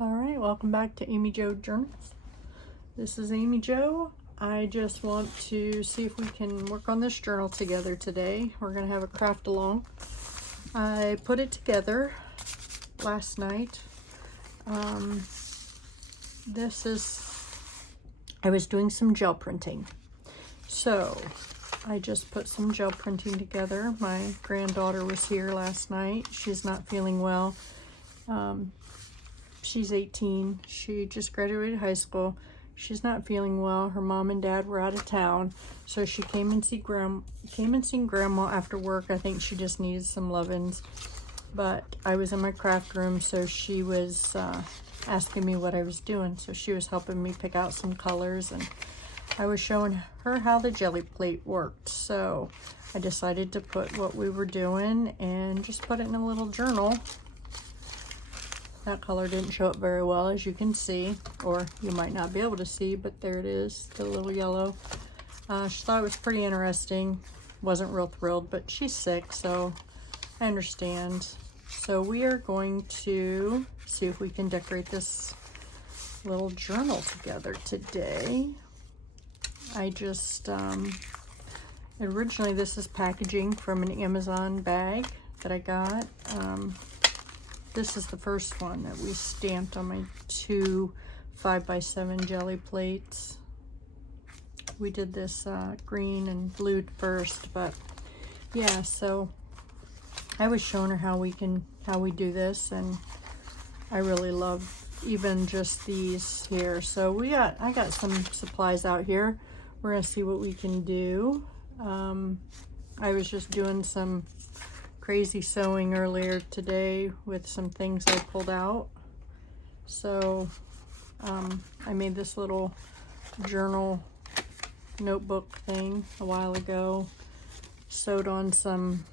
All right, welcome back to Amy Jo Journals. This is Amy Jo. I just want to see if we can work on this journal together today. We're going to have a craft along. I put it together last night. I was doing some gel printing. So I just put some gel printing together. My granddaughter was here last night. She's not feeling well. She's 18. She just graduated high school. She's not feeling well. Her mom and dad were out of town, so she came and seen grandma after work. I think she just needed some lovin's. But I was in my craft room, so she was asking me what I was doing. So she was helping me pick out some colors, and I was showing her how the jelly plate worked. So I decided to put what we were doing and just put it in a little journal. That color didn't show up very well, as you can see, or you might not be able to see, but there it is, the little yellow. She thought it was pretty interesting. Wasn't real thrilled, but she's sick, so I understand. So we are going to see if we can decorate this little journal together today. I just, originally this is packaging from an Amazon bag that I got. This is the first one that we stamped on my two 5x7 jelly plates. We did this green and blue first, but yeah, so I was showing her how we do this, and I really love even just these here. So I got some supplies out here. We're gonna see what we can do. I was just doing some crazy sewing earlier today with some things I pulled out. So I made this little journal notebook thing a while ago. Sewed on some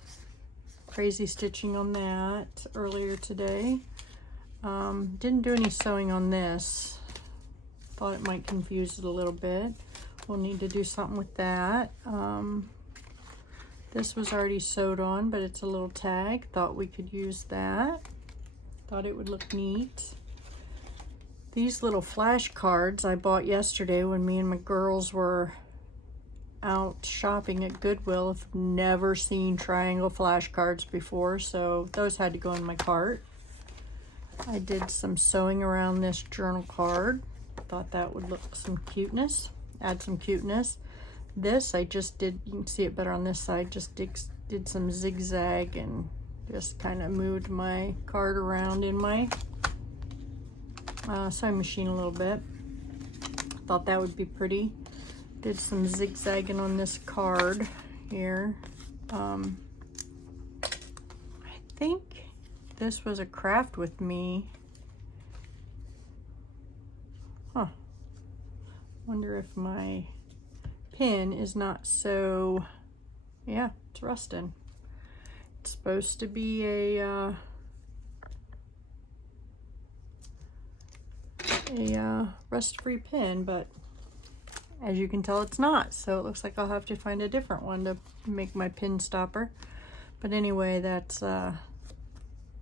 crazy stitching on that earlier today. Didn't do any sewing on this. Thought it might confuse it a little bit. We'll need to do something with that. This was already sewed on, but it's a little tag. Thought we could use that. Thought it would look neat. These little flashcards I bought yesterday when me and my girls were out shopping at Goodwill. I've never seen triangle flashcards before, so those had to go in my cart. I did some sewing around this journal card. Thought that would look some cuteness, add some cuteness. This I just did, you can see it better on this side, just did some zigzag and just kind of moved my card around in my sewing machine a little bit. Thought that would be pretty. Did some zigzagging on this card here. I think this was a craft with me. Huh. Wonder if my pin is not so, yeah, it's rusting. It's supposed to be a rust-free pin, but as you can tell, it's not. So it looks like I'll have to find a different one to make my pin stopper. But anyway, that's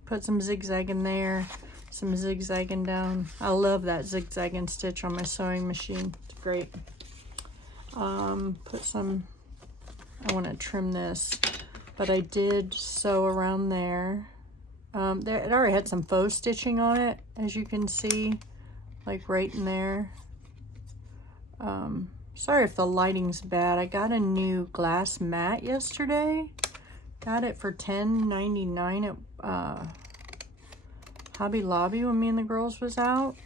put some zigzag in there, some zigzagging down. I love that zigzagging stitch on my sewing machine. It's great. Put some, I want to trim this, but I did sew around there. It already had some faux stitching on it, as you can see, like right in there. Sorry if the lighting's bad. I got a new glass mat yesterday. Got it for $10.99 at Hobby Lobby when me and the girls was out.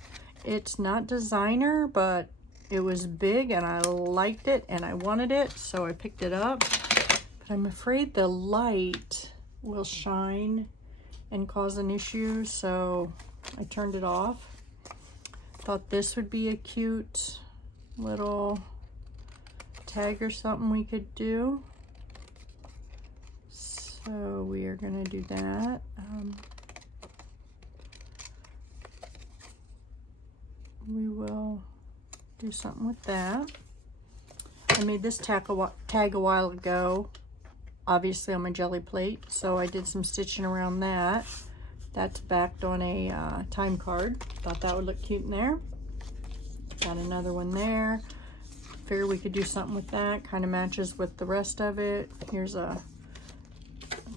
It's not designer, but it was big and I liked it and I wanted it, so I picked it up. But I'm afraid the light will shine and cause an issue, so I turned it off. Thought this would be a cute little tag or something we could do. So we are gonna do that. We will do something with that. I made this tag a while ago, obviously on my jelly plate, so I did some stitching around that That's backed on a time card. Thought that would look cute in there. Got another one there. Figured we could do something with that. Kind of matches with the rest of it. Here's a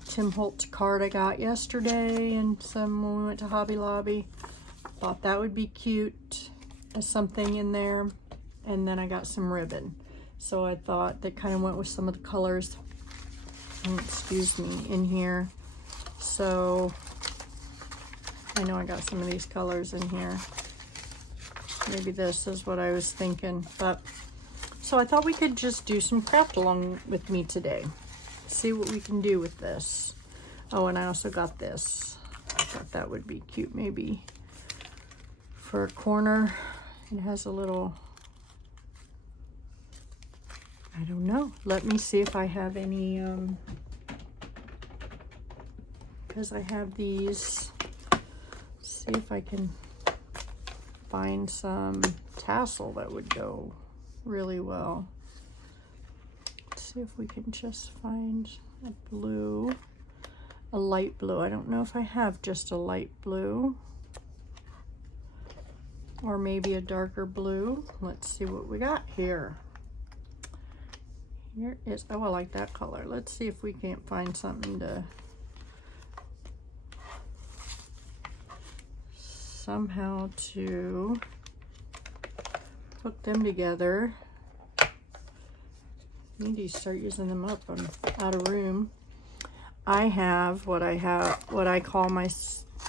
Tim Holtz card I got yesterday and some when we went to Hobby Lobby. Thought that would be cute as something in there. And then I got some ribbon. So I thought that kind of went with some of the colors, excuse me, in here. So I know I got some of these colors in here. Maybe this is what I was thinking. But so I thought we could just do some craft along with me today. See what we can do with this. Oh, and I also got this. I thought that would be cute maybe for a corner. It has a little, I don't know. Let me see if I have any, because I have these. See if I can find some tassel that would go really well. Let's see if we can just find a blue, a light blue. I don't know if I have just a light blue or maybe a darker blue. Let's see what we got here. Here is, oh, I like that color. Let's see if we can't find something to somehow to hook them together. Need to start using them up. I'm out of room. I have what I call my,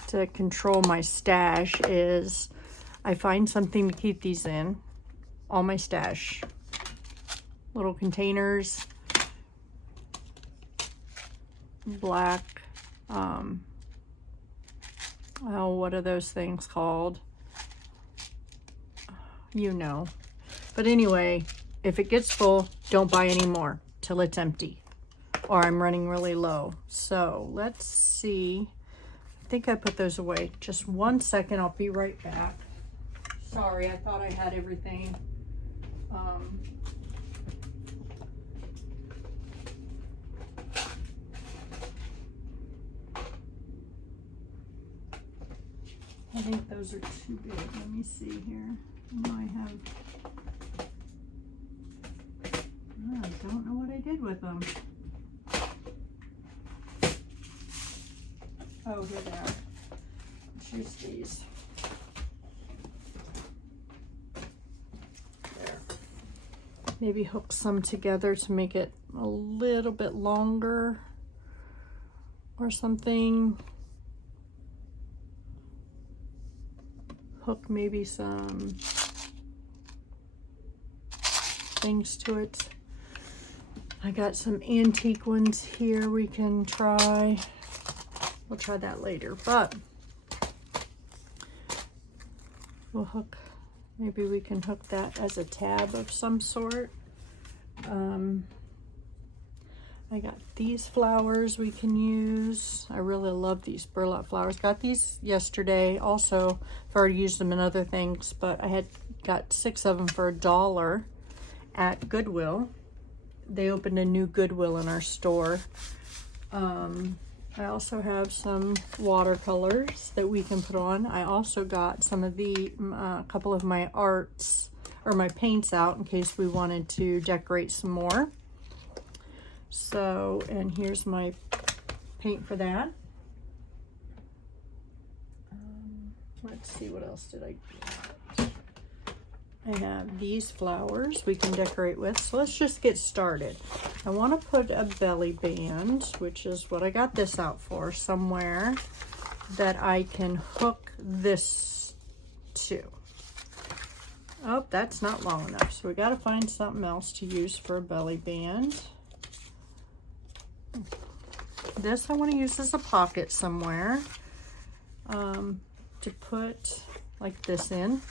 to control my stash is I find something to keep these in. All my stash. Little containers. Black, oh, what are those things called? You know. But anyway, if it gets full, don't buy any more till it's empty. Or I'm running really low. So let's see. I think I put those away. Just 1 second, I'll be right back. Sorry, I thought I had everything. I think those are too big. Let me see here. I have, I don't know what I did with them. Oh, here they are. Let's use these. There. Maybe hook some together to make it a little bit longer or something. Hook maybe some things to it. I got some antique ones here we can try. We'll try that later, but we'll hook, maybe we can hook that as a tab of some sort. I got these flowers we can use. I really love these burlap flowers. Got these yesterday also. I've already used them in other things, but I had got 6 of them for $1 at Goodwill. They opened a new Goodwill in our store. I also have some watercolors that we can put on. I also got some of the, couple of my arts or my paints out in case we wanted to decorate some more. So, and here's my paint for that. Let's see, what else did I get? I have these flowers we can decorate with. So let's just get started. I want to put a belly band, which is what I got this out for, somewhere that I can hook this to. Oh, that's not long enough. So we got to find something else to use for a belly band. This I want to use as a pocket somewhere to put like this in.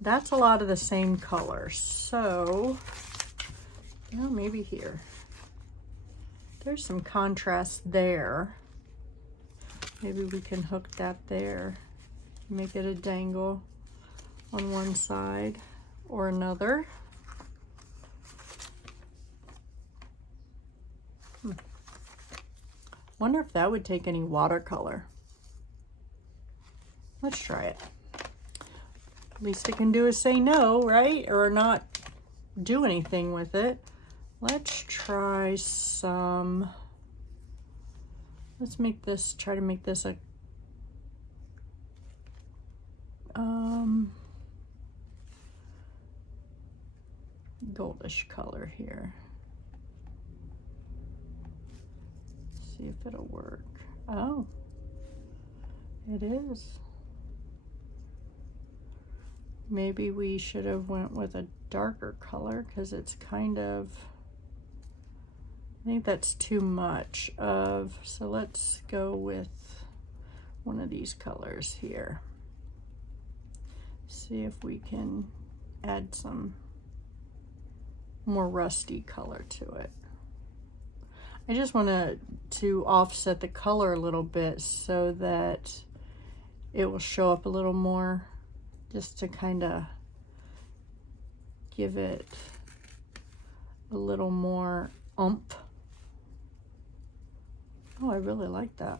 That's a lot of the same color, so well, maybe here. There's some contrast there. Maybe we can hook that there, make it a dangle on one side or another. Wonder if that would take any watercolor. Let's try it. Least it can do is say no, right? Or not do anything with it. Let's try some, let's make this, try to make this a goldish color here. See if it'll work. Oh, it is. Maybe we should have went with a darker color because it's kind of, I think that's too much of, so let's go with one of these colors here. See if we can add some more rusty color to it. I just want to offset the color a little bit so that it will show up a little more, just to kind of give it a little more oomph. Oh, I really like that.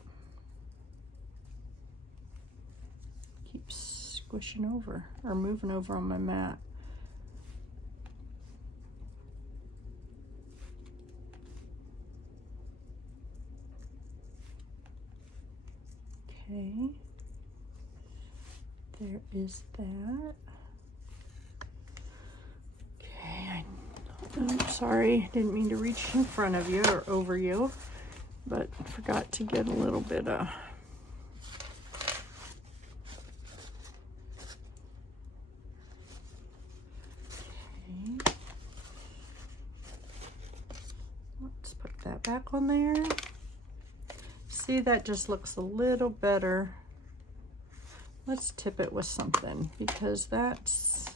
Keeps squishing over or moving over on my mat. Okay. There is that. Okay, I'm sorry, didn't mean to reach in front of you or over you, but forgot to get a little bit of okay. Let's put that back on there. See, that just looks a little better. Let's tip it with something, because that's,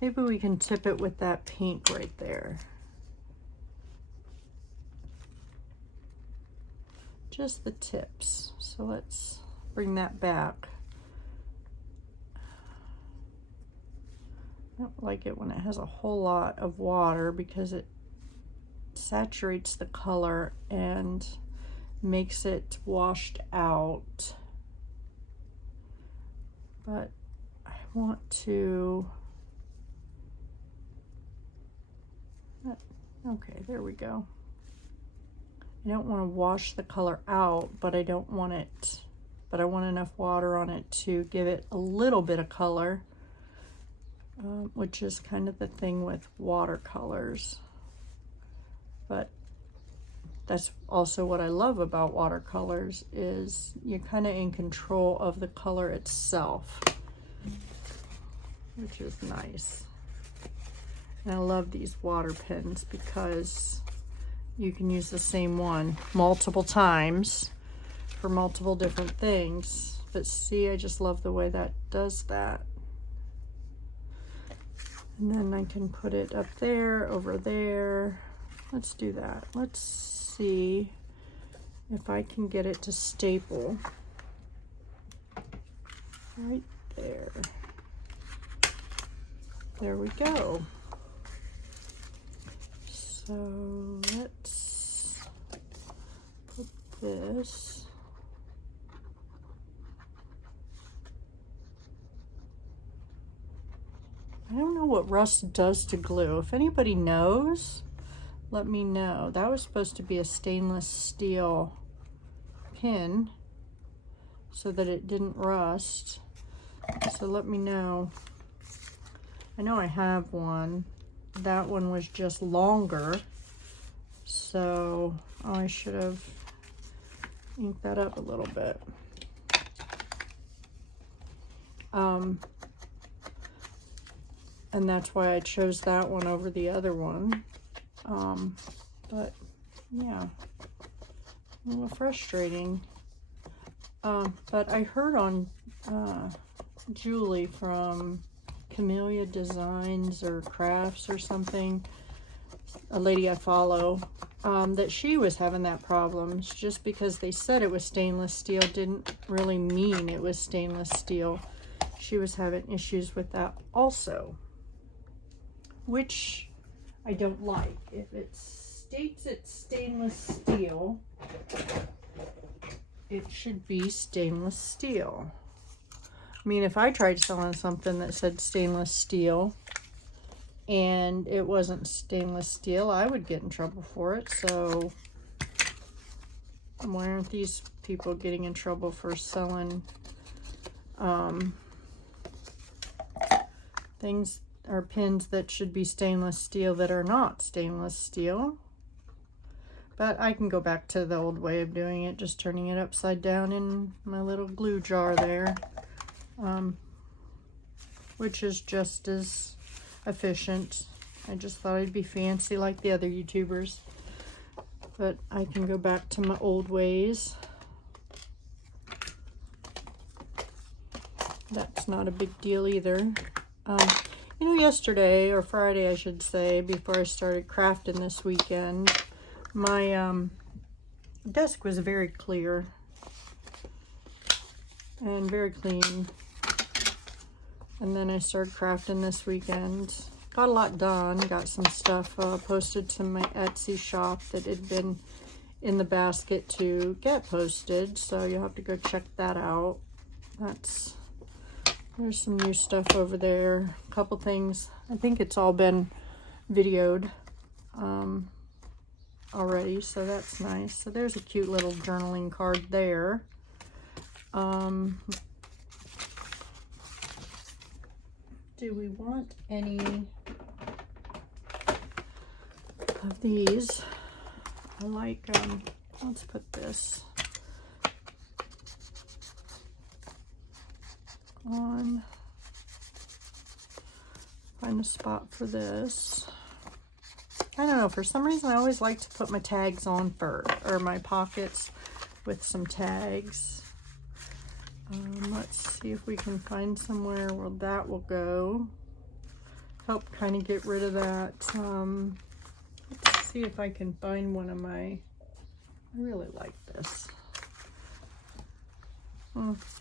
maybe we can tip it with that pink right there. Just the tips. So let's bring that back. I don't like it when it has a whole lot of water because it saturates the color and makes it washed out. But I want to, okay, there we go. I don't want to wash the color out, but I don't want it, but I want enough water on it to give it a little bit of color, which is kind of the thing with watercolors. But that's also what I love about watercolors, is you're kind of in control of the color itself, which is nice. And I love these water pens because you can use the same one multiple times for multiple different things. But see, I just love the way that does that. And then I can put it up there, over there. Let's do that. Let's see if I can get it to staple right there. There we go. So let's put this. I don't know what rust does to glue. If anybody knows, let me know. That was supposed to be a stainless steel pin so that it didn't rust. So let me know. I know I have one. That one was just longer. So, oh, I should have inked that up a little bit. And that's why I chose that one over the other one. But yeah, a little frustrating. But I heard on Julie from Camellia Designs or Crafts or something, a lady I follow, that she was having that problem. Just because they said it was stainless steel didn't really mean it was stainless steel. She was having issues with that also, which I don't like. If it states it's stainless steel, it should be stainless steel. I mean, if I tried selling something that said stainless steel and it wasn't stainless steel, I would get in trouble for it. So why aren't these people getting in trouble for selling things or pins that should be stainless steel that are not stainless steel? But I can go back to the old way of doing it, just turning it upside down in my little glue jar there, which is just as efficient. I just thought I'd be fancy like the other YouTubers, but I can go back to my old ways. That's not a big deal either. You know, yesterday, or Friday I should say, before I started crafting this weekend, my desk was very clear and very clean. And then I started crafting this weekend. Got a lot done. Got some stuff posted to my Etsy shop that had been in the basket to get posted. So you'll have to go check that out. There's some new stuff over there. A couple things. I think it's all been videoed already, so that's nice. So there's a cute little journaling card there. Do we want any of these? I like, let's put this on. Find a spot for this. I don't know, for some reason I always like to put my tags on first, or my pockets with some tags. Let's see if we can find somewhere where that will go. Help kind of get rid of that. Let's see if I can find one of my, I really like this.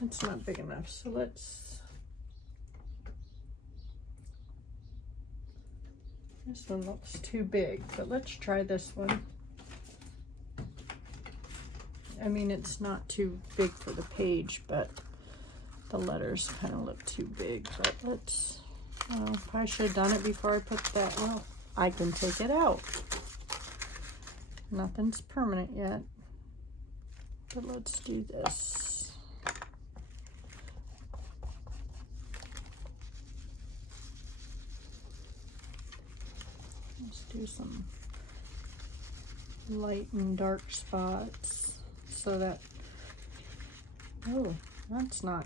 It's not big enough, so this one looks too big, but let's try this one. I mean, it's not too big for the page, but the letters kind of look too big. But let's, I should have done it before I put that. Well, I can take it out. Nothing's permanent yet. But let's do this. Let's do some light and dark spots so that, oh, that's not,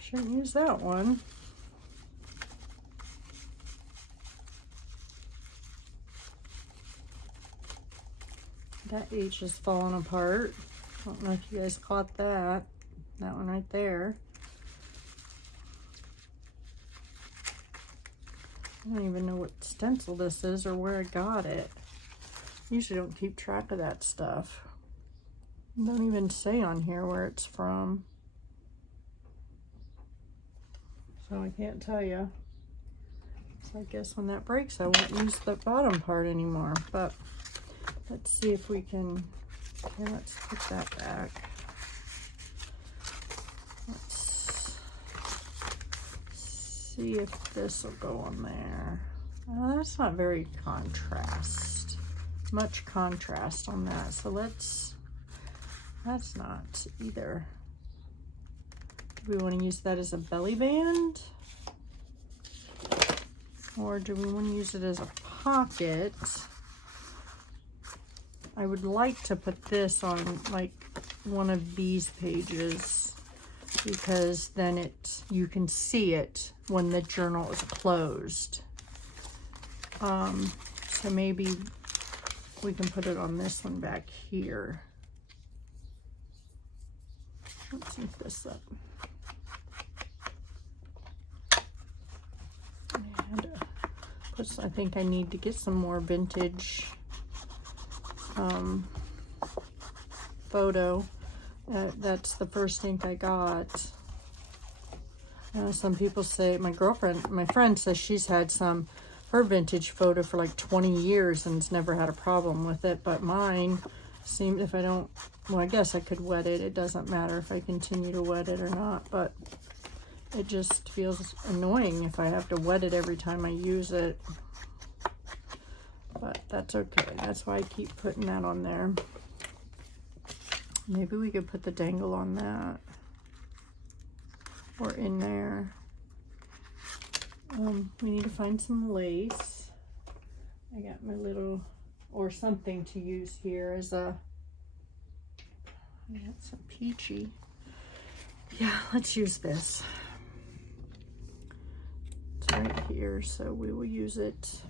shouldn't use that one. That H is falling apart. I don't know if you guys caught that. That one right there. I don't even know what stencil this is or where I got it. Usually don't keep track of that stuff. Don't even say on here where it's from. So I can't tell you. So I guess when that breaks, I won't use the bottom part anymore. But let's see if we can, okay, let's put that back. Let's see if this will go on there. Oh, that's not very much contrast on that. So that's not either. Do we want to use that as a belly band? Or do we want to use it as a pocket? I would like to put this on like one of these pages because then you can see it when the journal is closed. So maybe we can put it on this one back here. Let's ink this up. And I think I need to get some more vintage photo. That's the first ink I got. Some people say, my friend says she's had her vintage photo for like 20 years and has never had a problem with it, but mine Seems if I don't, well, I guess I could wet it. It doesn't matter if I continue to wet it or not, but it just feels annoying if I have to wet it every time I use it. But that's okay. That's why I keep putting that on there. Maybe we could put the dangle on that or in there. We need to find some lace. I got my little, or something to use here as a, I got some peachy. Yeah, let's use this. It's right here, so we will use it.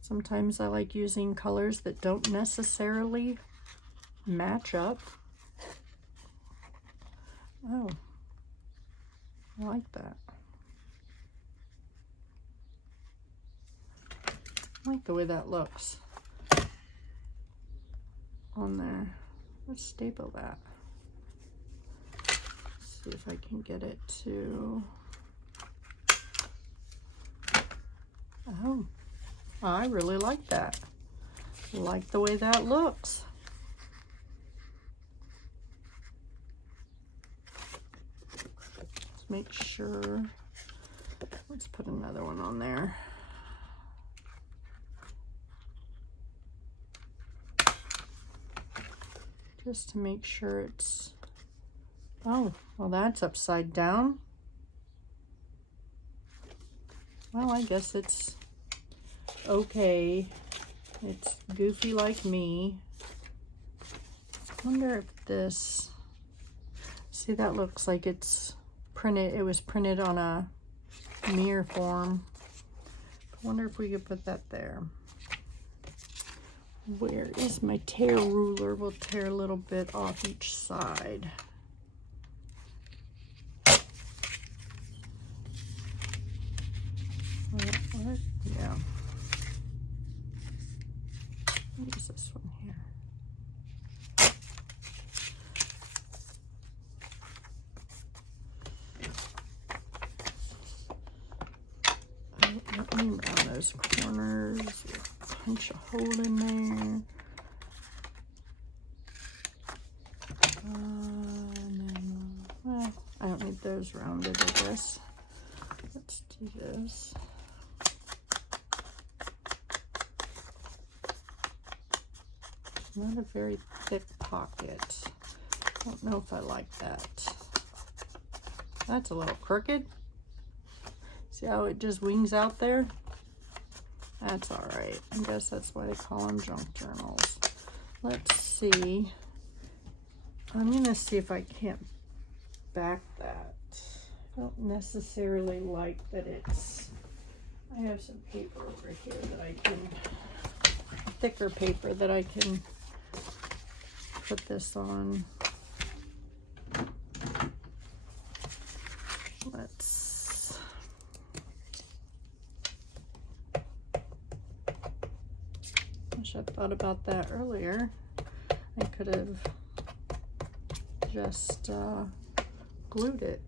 Sometimes I like using colors that don't necessarily match up. Oh, I like that. I like the way that looks on there. Let's staple that. Let's see if I can get it to, oh, I really like that. Like the way that looks. Let's make sure, let's put another one on there. Just to make sure it's, oh, well that's upside down. Well, I guess it's okay. It's goofy like me. I wonder if this, see that looks like it's printed, it was printed on a mirror form. I wonder if we could put that there. Where is my tear ruler? We'll tear a little bit off each side. What? Yeah. Use this one here. Let me round those corners. Punch a hole in there. And then, well, I don't need those rounded, I guess. Let's do this. Not a very thick pocket. I don't know if I like that. That's a little crooked. See how it just wings out there? That's all right. I guess that's why they call them junk journals. Let's see. I'm gonna see if I can't back that. I don't necessarily like that it's, I have some paper over here that I can, thicker paper that I can put this on. Let's, wish I thought about that earlier. I could have just glued it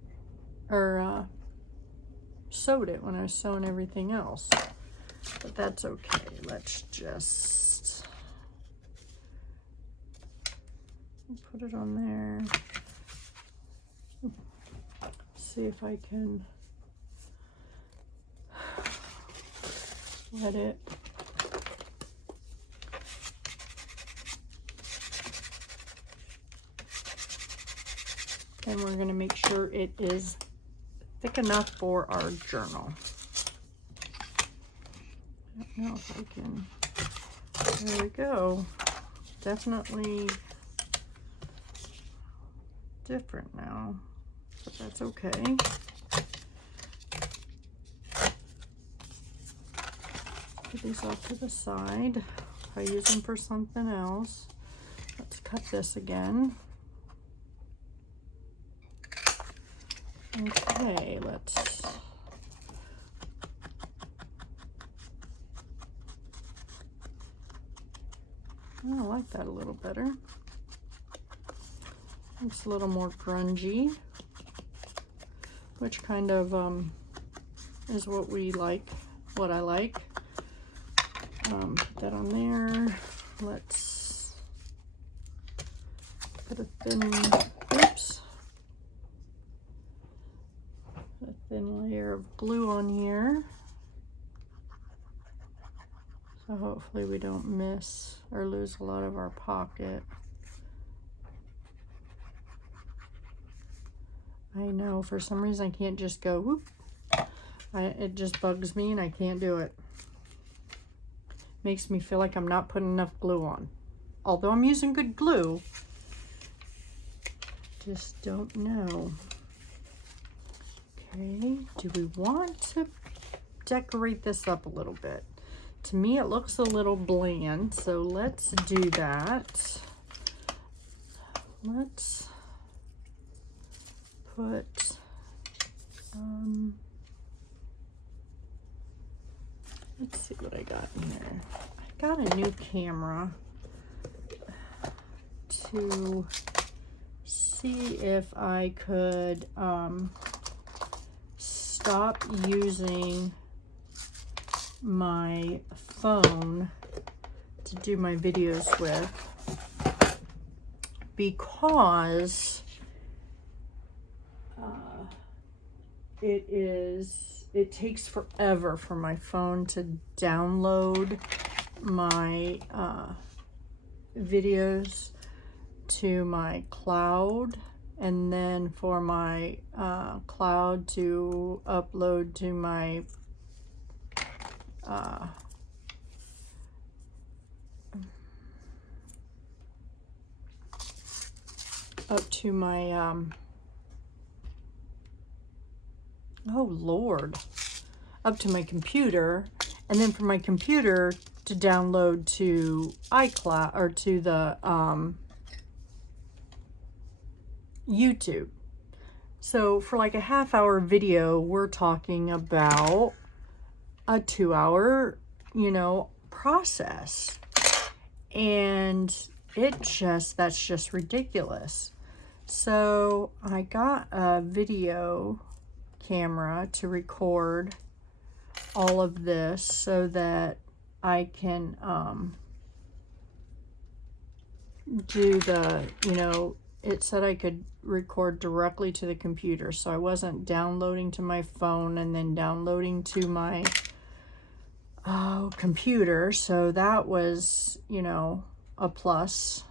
or sewed it when I was sewing everything else, but that's okay. Let's just put it on there. See if I can let it. And we're going to make sure it is thick enough for our journal. I don't know if I can. There we go. Definitely different now, but that's okay. Put these off to the side. If I use them for something else. Let's cut this again. Okay, let's, I like that a little better. It's a little more grungy, which kind of is what we like, what I like. Put that on there. let's put a thin layer of glue on here. So hopefully we don't miss or lose a lot of our pocket. I know for some reason I can't just go whoop. It just bugs me and I can't do it. Makes me feel like I'm not putting enough glue on. Although I'm using good glue, just don't know. Okay, do we want to decorate this up a little bit? To me, it looks a little bland, so let's do that. Let's put, let's see what I got in here. I got a new camera to see if I could stop using my phone to do my videos with, because it takes forever for my phone to download my videos to my cloud, and then for my cloud to upload to my up to my oh Lord, up to my computer, and then for my computer to download to iCloud or to the YouTube. So for like a half-hour video, we're talking about a 2-hour, you know, process. And that's just ridiculous. So I got a video camera to record all of this so that I can do the, you know, it said I could record directly to the computer, so I wasn't downloading to my phone and then downloading to my computer. So that was, you know, a plus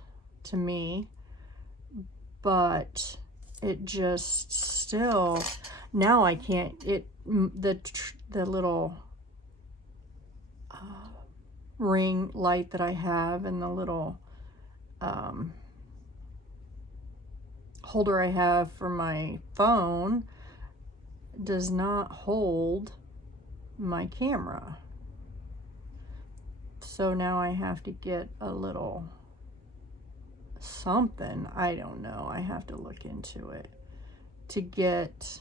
to me. But it just still, now I can't, the little ring light that I have and the little holder I have for my phone does not hold my camera. So now I have to get a little something, I don't know, I have to look into it to get,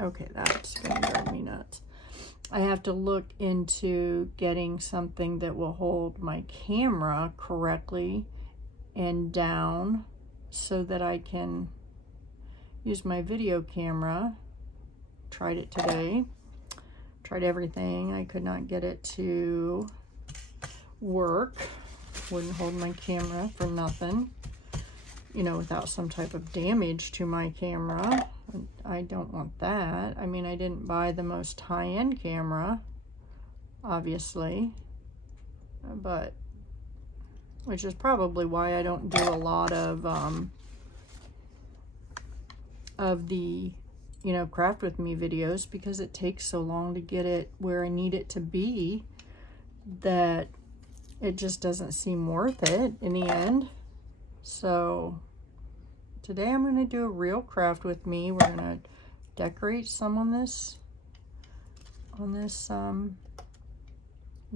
okay, that's gonna drive me nuts. I have to look into getting something that will hold my camera correctly and down so that I can use my video camera. Tried it today, tried everything. I could not get it to work. Wouldn't hold my camera for nothing, you know, without some type of damage to my camera. I don't want that. I mean, I didn't buy the most high-end camera, obviously, but which is probably why I don't do a lot of the, you know, craft with me videos, because it takes so long to get it where I need it to be that it just doesn't seem worth it in the end. So today I'm going to do a real craft with me. We're going to decorate some on this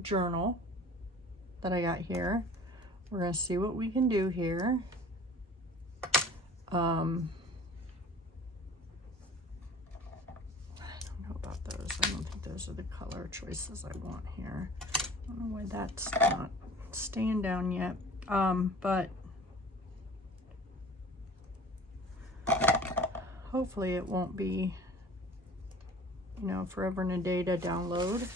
journal that I got here. We're going to see what we can do here. I don't know about those. I don't think those are the color choices I want here. I don't know why that's not staying down yet. But hopefully it won't be, you know, forever and a day to download.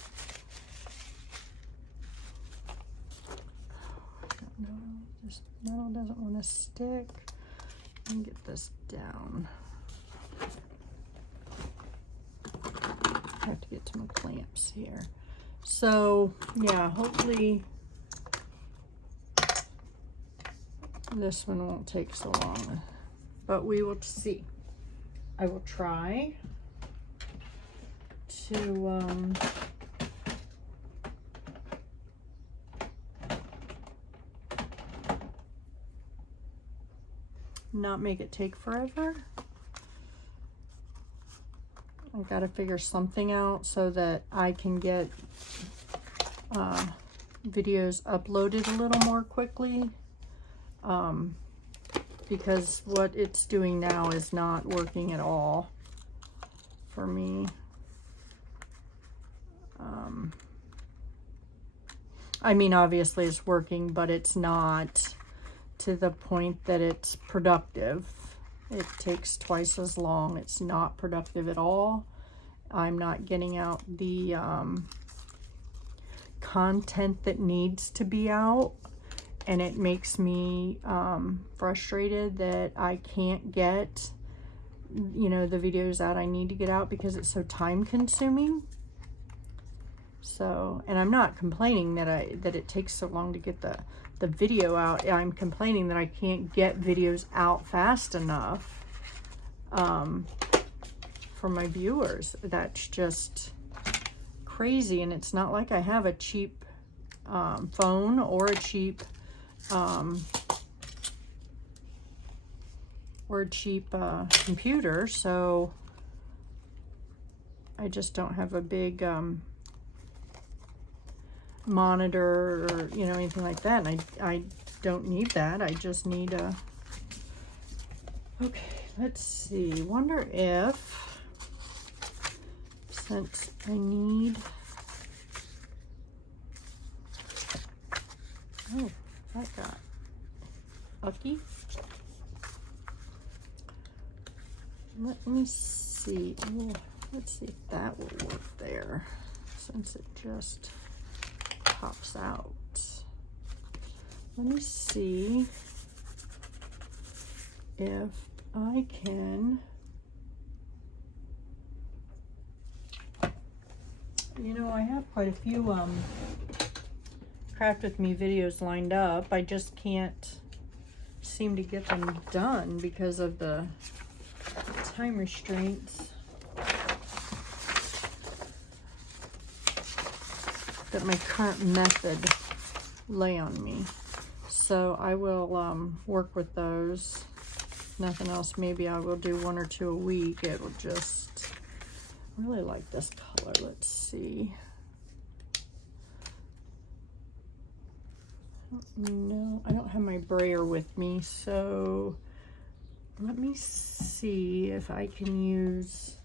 stick. Let me get this down. I have to get to my clamps here. So yeah, hopefully this one won't take so long, but we will see. I will try to not make it take forever. I gotta figure something out so that I can get videos uploaded a little more quickly, because what it's doing now is not working at all for me. I mean, obviously it's working, but it's not to the point that it's productive. It takes twice as long. It's not productive at all. I'm not getting out the content that needs to be out, and it makes me frustrated that I can't get, you know, the videos out I need to get out because it's so time consuming. So, and I'm not complaining that it takes so long to get the video out. I'm complaining that I can't get videos out fast enough for my viewers. That's just crazy. And it's not like I have a cheap phone or a cheap computer, so I just don't have a big monitor or, you know, anything like that. And I don't need that. I just need a... Okay, let's see. Wonder if, since I need... Oh, that got lucky. Let me see. Oh, let's see if that will work there, since it just pops out. Let me see if I can, you know, I have quite a few Craft With Me videos lined up. I just can't seem to get them done because of the time restraints that my current method lay on me. So I will work with those. Nothing else, maybe I will do 1 or 2 a week. It will just, I really like this color. Let's see. No, I don't have my brayer with me, so let me see if I can use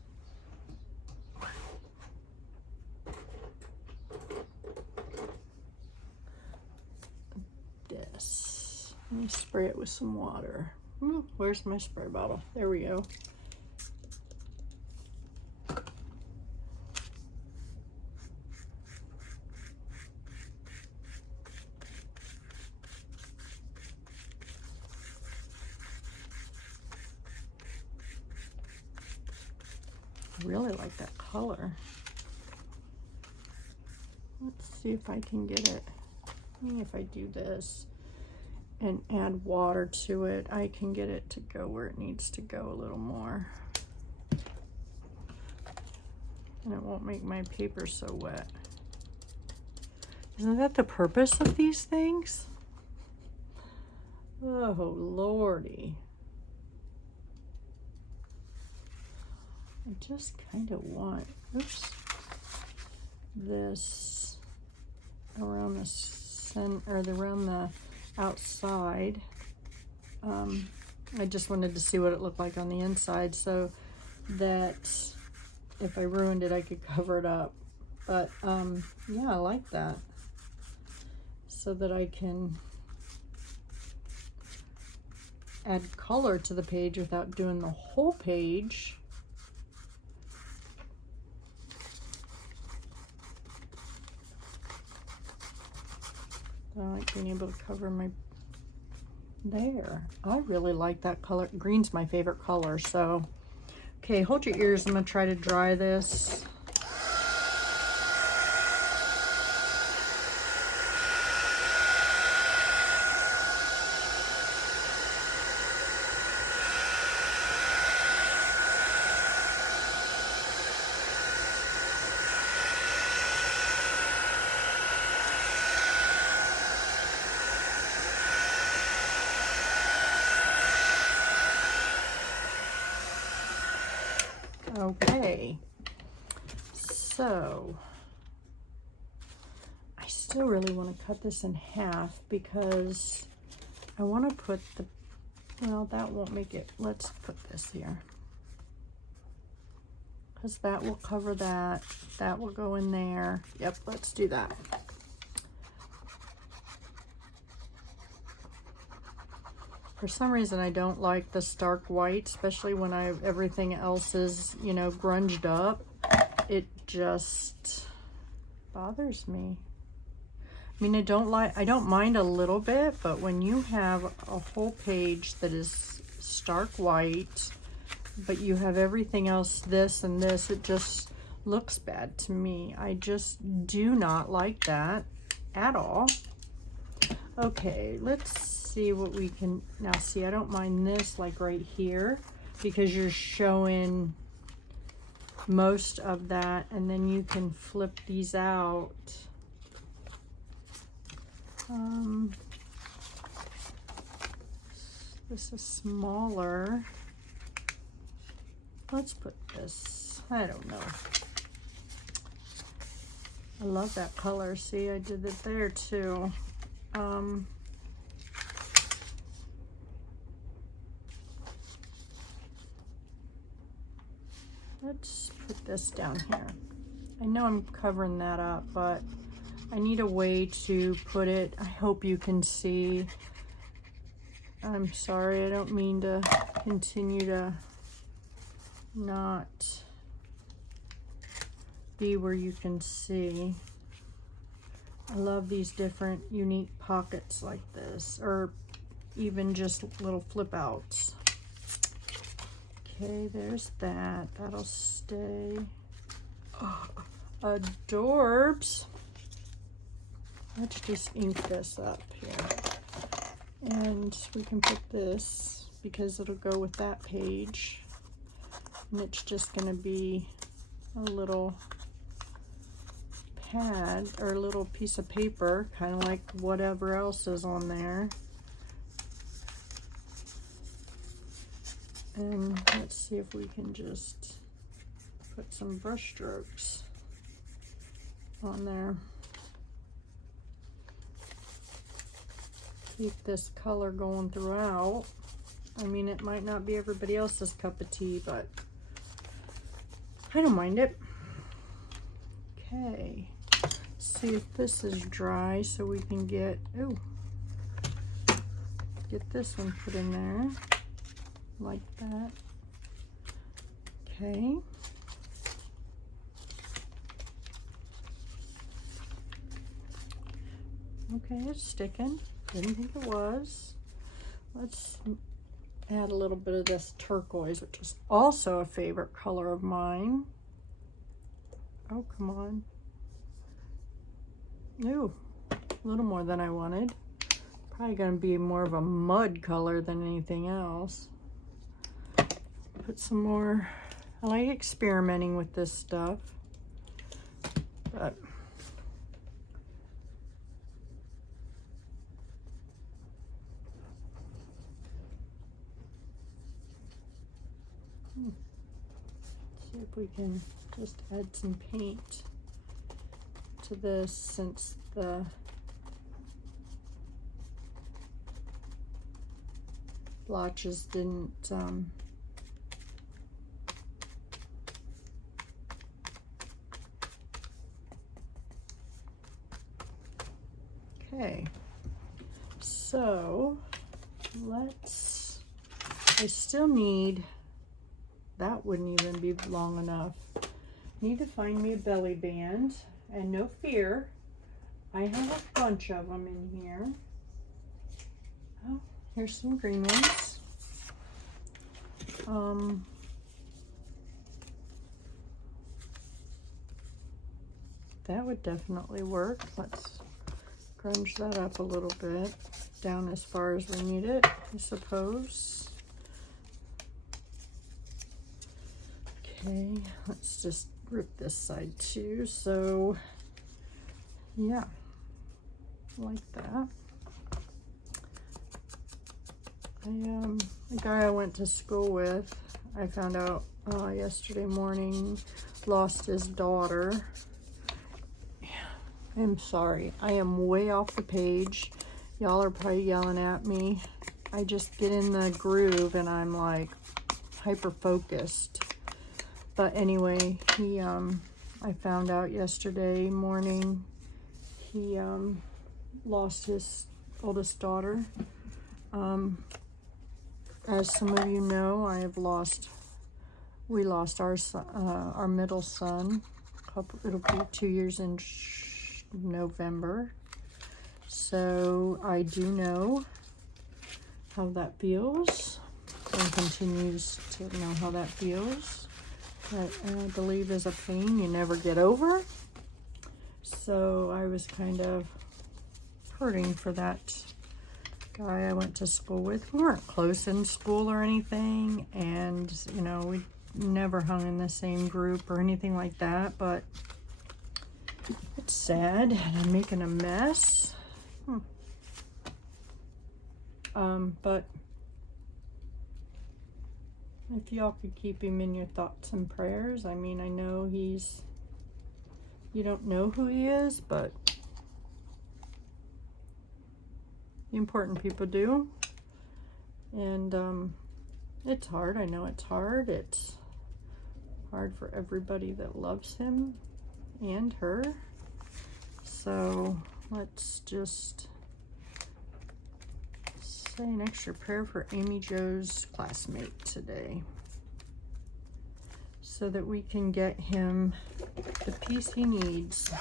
this. Let me spray it with some water. Where's my spray bottle? There we go. I really like that color. Let's see if I can get it. Maybe if I do this and add water to it, I can get it to go where it needs to go a little more. And it won't make my paper so wet. Isn't that the purpose of these things? Oh, Lordy. I just kind of want, oops, this around the center, or around the outside. I just wanted to see what it looked like on the inside so that if I ruined it, I could cover it up. But yeah, I like that. So that I can add color to the page without doing the whole page. I like being able to cover my There. I really like that color. Green's my favorite color, so. Okay, hold your ears. I'm going to try to dry this. Okay, so I still really want to cut this in half because I want to put the, well, that won't make it. Let's put this here because that will cover that. That will go in there. Yep, let's do that. For some reason, I don't like the stark white, especially when everything else is, you know, grunged up. It just bothers me. I mean, I don't mind a little bit, but when you have a whole page that is stark white, but you have everything else, this and this, it just looks bad to me. I just do not like that at all. Okay, let's see what we can, now see, I don't mind this like right here because you're showing most of that, and then you can flip these out. This is smaller. Let's put this, I don't know. I love that color. See, I did it there too. Let's put this down here. I know I'm covering that up, but I need a way to put it. I hope you can see. I'm sorry, I don't mean to continue to not be where you can see. I love these different unique pockets like this, or even just little flip outs. Okay, there's that. That'll stay. Oh, adorbs. Let's just ink this up here. And we can put this, because it'll go with that page. And it's just going to be a little pad or a little piece of paper, kind of like whatever else is on there. And let's see if we can just put some brush strokes on there. Keep this color going throughout. I mean, it might not be everybody else's cup of tea, but I don't mind it. Okay, see if this is dry so we can get this one put in there like that. Okay. Okay, it's sticking. Didn't think it was. Let's add a little bit of this turquoise, which is also a favorite color of mine. Oh, come on. Ooh, a little more than I wanted. Probably gonna be more of a mud color than anything else. Put some more, I like experimenting with this stuff, but see if we can just add some paint to this, since the blotches didn't okay, so I still need, that wouldn't even be long enough. Need to find me a belly band, and no fear, I have a bunch of them in here. Oh, Here's some green ones. That would definitely work. Let's grunge that up a little bit, down as far as we need it, I suppose. Okay, let's just rip this side too. So yeah, like that. The guy I went to school with, I found out yesterday morning, lost his daughter. I'm sorry, I am way off the page. Y'all are probably yelling at me. I just get in the groove and I'm like hyper focused. But anyway, I found out yesterday morning he lost his oldest daughter. As some of you know, we lost our middle son. It'll be 2 years in November. So I do know how that feels, and continues to know how that feels. That I believe is a pain you never get over. So I was kind of hurting for that guy I went to school with. We weren't close in school or anything, and you know, we never hung in the same group or anything like that, but it's sad and I'm making a mess. But if y'all could keep him in your thoughts and prayers. I mean, I know you don't know who he is, but the important people do. And it's hard. I know it's hard. It's hard for everybody that loves him and her. So let's just say an extra prayer for Amy Jo's classmate today, so that we can get him the peace he needs.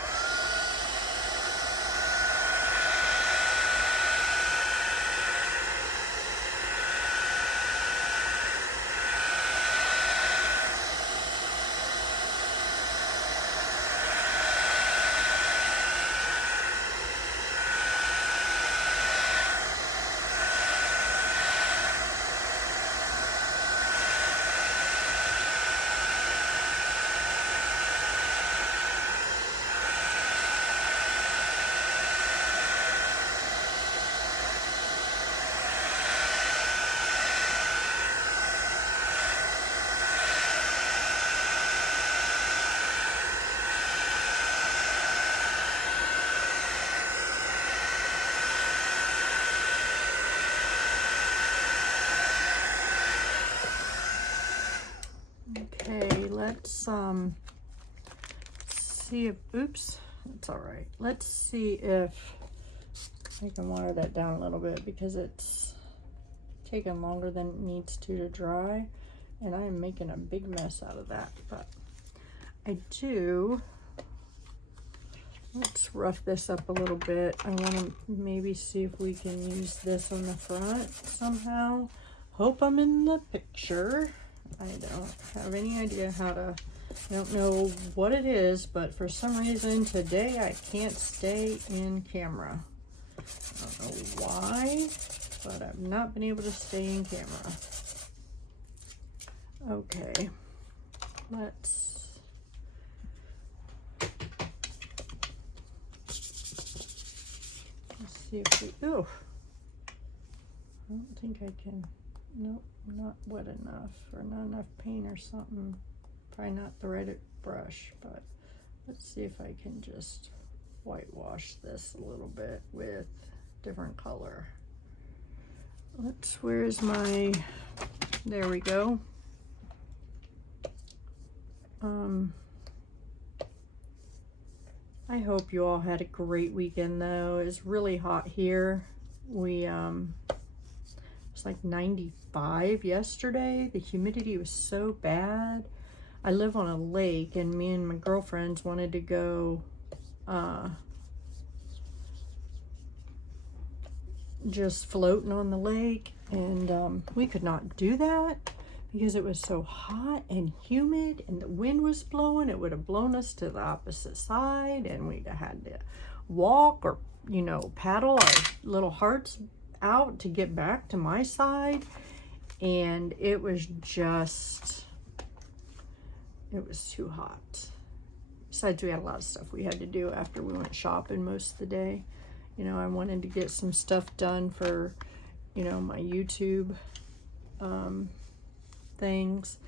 Okay, let's see if, oops, it's all right. Let's see if I can water that down a little bit, because it's taking longer than it needs to dry, and I am making a big mess out of that. But let's rough this up a little bit. I want to maybe see if we can use this on the front somehow. Hope I'm in the picture. I don't have any idea how to, I don't know what it is, but for some reason today I can't stay in camera. I don't know why, but I've not been able to stay in camera. Okay, let's see if we, oh, I don't think I can, nope, not wet enough, or not enough paint or something. Probably not the right brush, but let's see if I can just whitewash this a little bit with different color. Where's my, there we go. I hope you all had a great weekend though. It's really hot here. It's like 95 yesterday. The humidity was so bad. I live on a lake, and me and my girlfriends wanted to go just floating on the lake. And we could not do that because it was so hot and humid and the wind was blowing. It would have blown us to the opposite side, and we'd have had to walk or, you know, paddle our little hearts out to get back to my side. And it was just, it was too hot. Besides, we had a lot of stuff we had to do after we went shopping most of the day. You know, I wanted to get some stuff done for, you know, my YouTube things.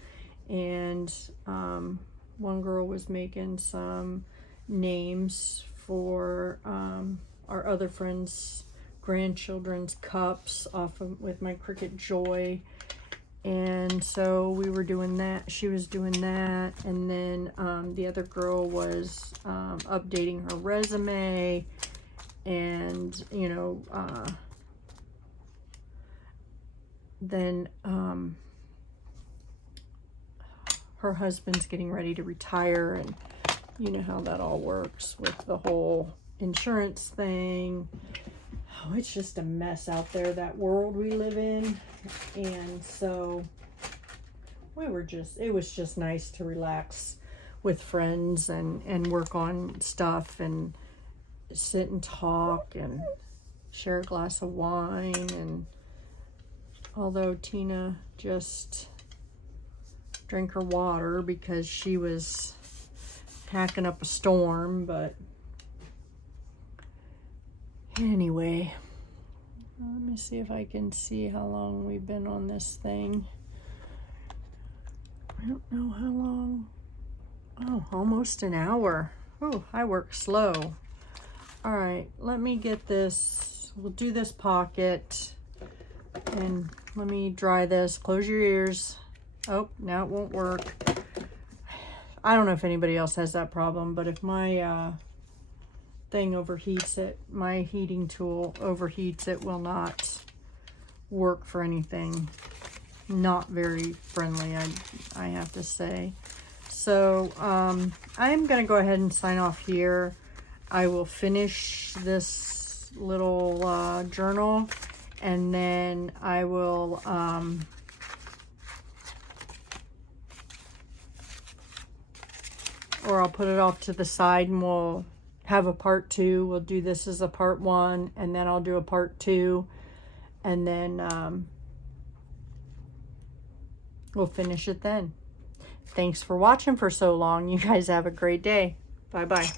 And one girl was making some names for our other friends' grandchildren's cups off of, with my Cricut Joy. And so we were doing that. She was doing that. And then the other girl was updating her resume. And, you know, then her husband's getting ready to retire. And you know how that all works with the whole insurance thing. Oh, it's just a mess out there, that world we live in. And so we were just, it was just nice to relax with friends and work on stuff and sit and talk and share a glass of wine. And although Tina just drank her water because she was hacking up a storm, but anyway, let me see if I can see how long we've been on this thing. I don't know how long. Oh, almost an hour. Oh, I work slow. All right, let me get this. We'll do this pocket. And let me dry this. Close your ears. Oh, now it won't work. I don't know if anybody else has that problem, but if my thing overheats, it, my heating tool overheats, it will not work for anything. Not very friendly, I have to say. So I'm gonna go ahead and sign off here. I will finish this little journal, and then I will or I'll put it off to the side and we'll have a part 2. We'll do this as a part 1, and then I'll do a part 2, and then we'll finish it then. Thanks for watching for so long. You guys have a great day. Bye-bye.